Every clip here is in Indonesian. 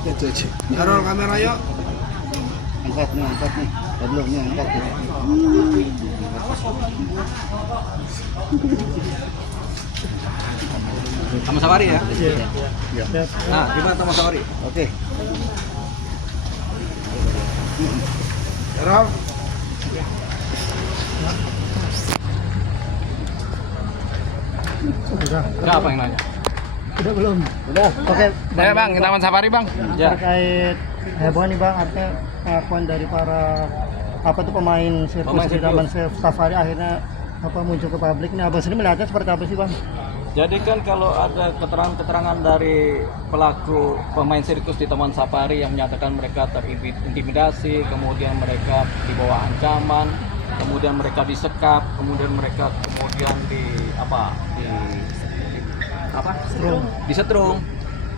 Taruh kamera yuk. Angkat nih. Belumnya angkat. Sama Safari ya? Iya. Nah, gimana sama Safari? Oke. Taruh. Enggak apa yang nanya? Udah belum? Udah. Oke, Saya Bang, ke Taman Safari Bang. Ya. terkait heboh nih Bang, artinya pengakuan dari para pemain sirkus Pemain di sirkus. Taman Safari akhirnya muncul ke publik. Nah, Abang sendiri melihatnya seperti apa sih Bang? Jadi kan kalau ada keterangan dari pelaku pemain sirkus di Taman Safari yang menyatakan mereka terintimidasi, kemudian mereka dibawa ancaman, kemudian mereka disekap, kemudian mereka disetrum.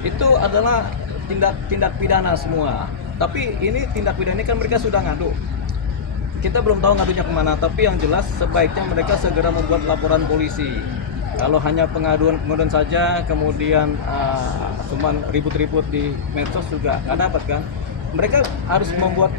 Itu adalah tindak pidana semua. Tapi ini tindak pidana ini kan mereka sudah ngadu. Kita belum tahu ngadunya kemana, tapi yang jelas sebaiknya mereka segera membuat laporan polisi. Kalau hanya pengaduan saja, kemudian cuman ribut-ribut di medsos juga nggak dapat kan. Mereka harus membuat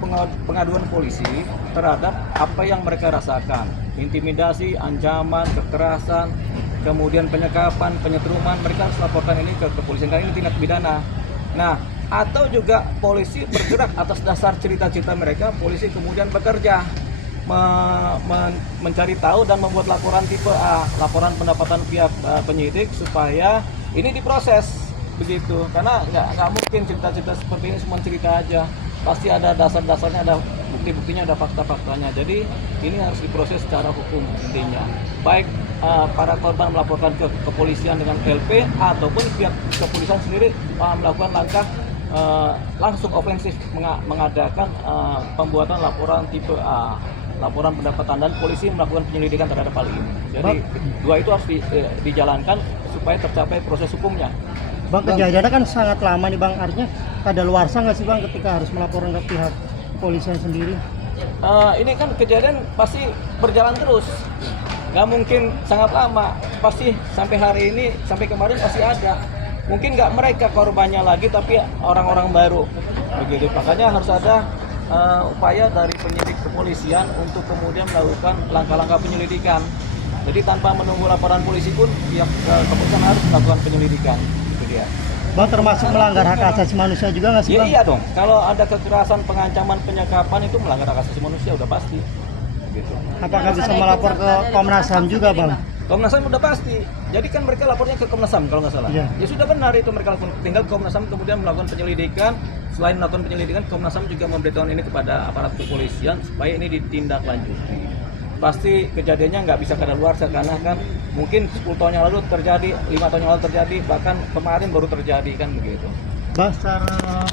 pengaduan polisi terhadap apa yang mereka rasakan. Intimidasi, ancaman, kekerasan, kemudian penyekapan, penyetruman, mereka harus laporkan ini ke kepolisian karena ini tindak pidana. Nah, atau juga polisi bergerak atas dasar cerita-cerita mereka, polisi kemudian bekerja mencari tahu dan membuat laporan tipe A, laporan pendapatan pihak penyidik supaya ini diproses begitu. Karena nggak mungkin cerita-cerita seperti ini cuma cerita aja, pasti ada dasar-dasarnya, ada bukti-buktinya, ada fakta-faktanya. Jadi ini harus diproses secara hukum intinya. Baik para korban melaporkan ke kepolisian dengan LP ataupun pihak kepolisian sendiri melakukan langkah langsung ofensif mengadakan pembuatan laporan tipe A, laporan pendapatan, dan polisi melakukan penyelidikan terhadap hal ini. Jadi dua itu harus dijalankan supaya tercapai proses hukumnya. Bang, kejadiannya kan sangat lama nih Bang, artinya ada luarsa nggak sih Bang ketika harus melaporkan ke pihak kepolisian sendiri? Ini kan kejadian pasti berjalan terus, nggak mungkin sangat lama, pasti sampai hari ini, sampai kemarin pasti ada. Mungkin nggak mereka korbannya lagi, tapi orang-orang baru begitu. Makanya harus ada upaya dari penyidik kepolisian untuk kemudian melakukan langkah-langkah penyelidikan. Jadi tanpa menunggu laporan polisi pun pihak kepolisian harus melakukan penyelidikan. Itu dia. Bang, termasuk melanggar hak asasi manusia juga nggak sih Bang? Iya dong. Kalau ada kekerasan, pengancaman, penyekapan itu melanggar hak asasi manusia udah pasti. Gitu. Apakah bisa melapor ke Komnas HAM juga Bang? Komnas HAM udah pasti. Jadi kan mereka lapornya ke Komnas HAM kalau nggak salah. Iya. Ya sudah benar itu mereka lakukan. Tinggal Komnas HAM kemudian melakukan penyelidikan. Selain melakukan penyelidikan, Komnas HAM juga memberitahukan ini kepada aparat kepolisian supaya ini ditindaklanjuti. Pasti kejadiannya nggak bisa kadaluarsa karena kan mungkin 10 tahun yang lalu terjadi, 5 tahun yang lalu terjadi, bahkan kemarin baru terjadi kan begitu. Bang, secara